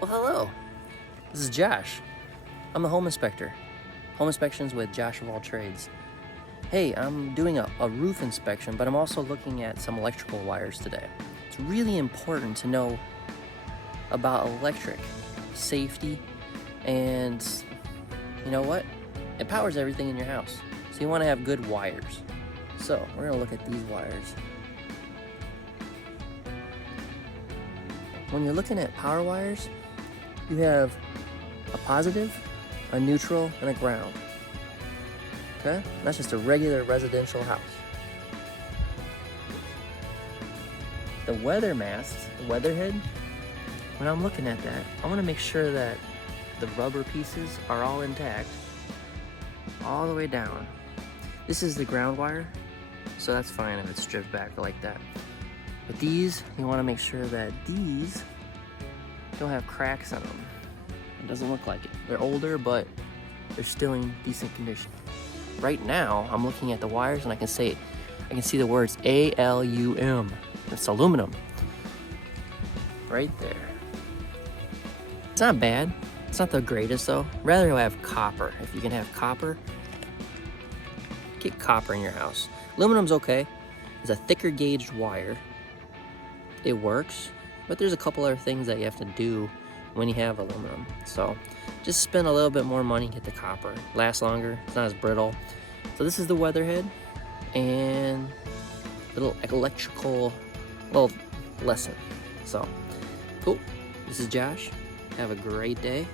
Well, hello. This is Josh. I'm the home inspector. Home inspections with Josh of All Trades. Hey, I'm doing a roof inspection, but I'm also looking at some electrical wires today. It's really important to know about electric safety, and you know what? It powers everything in your house. So you want to have good wires. So we're going to look at these wires. When you're looking at power wires, you have a positive, a neutral, and a ground. Okay? That's just a regular residential house. The weather mast, the weather head, when I'm looking at that, I want to make sure that the rubber pieces are all intact, all the way down. This is the ground wire, so that's fine if it's stripped back like that. But these, you want to make sure that these don't have cracks on them. It doesn't look like it. They're older, but they're still in decent condition. Right now, I'm looking at the wires and I can see the words ALUM. It's aluminum. Right there. It's not bad. It's not the greatest though. Rather have copper. If you can have copper, get copper in your house. Aluminum's okay. It's a thicker gauged wire. It works, but there's a couple other things that you have to do when you have aluminum. So just spend a little bit more money, get the copper. Lasts longer, it's not as brittle. So this is the weather head and little electrical lesson. So cool. This is Josh. Have a great day.